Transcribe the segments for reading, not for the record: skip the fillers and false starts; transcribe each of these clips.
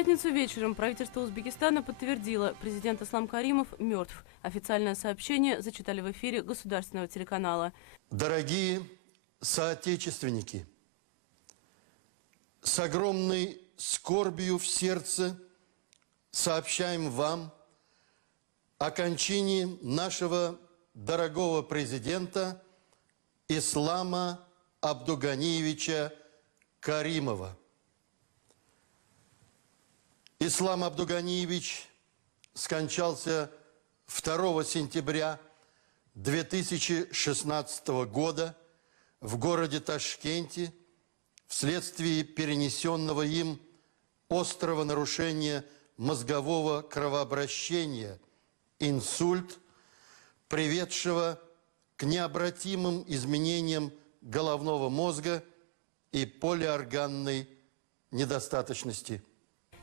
пятницу вечером правительство Узбекистана подтвердило, президент Ислам Каримов мертв. Официальное сообщение зачитали в эфире государственного телеканала. Дорогие соотечественники, с огромной скорбью в сердце сообщаем вам о кончине нашего дорогого президента Ислама Абдуганиевича Каримова. Ислам Абдуганиевич скончался 2 сентября 2016 года в городе Ташкенте вследствие перенесенного им острого нарушения мозгового кровообращения, инсульт, приведшего к необратимым изменениям головного мозга и полиорганной недостаточности.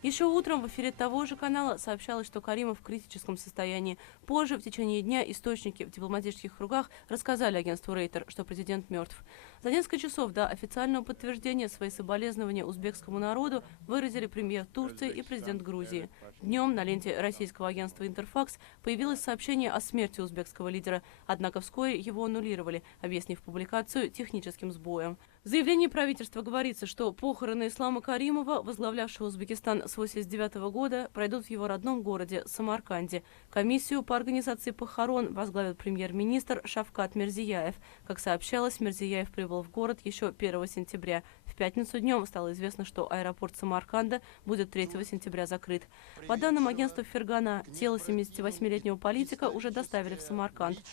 Еще утром в эфире того же канала сообщалось, что Каримов в критическом состоянии. Позже, в течение дня, источники в дипломатических кругах рассказали агентству Рейтер, что президент мертв. За несколько часов до официального подтверждения свои соболезнования узбекскому народу выразили премьер Турции и президент Грузии. Днем на ленте российского агентства «Интерфакс» появилось сообщение о смерти узбекского лидера, однако вскоре его аннулировали, объяснив публикацию техническим сбоем. В заявлении правительства говорится, что похороны Ислама Каримова, возглавлявшего Узбекистан с 1989 года, пройдут в его родном городе Самарканде. Комиссию по организации похорон возглавит премьер-министр Шавкат Мирзияев. Как сообщалось, Мирзияев прибыл в город еще 1 сентября. В пятницу днем стало известно, что аэропорт Самарканда будет 3 сентября закрыт. По данным агентства Фергана, тело 78-летнего политика уже доставили в Самарканд.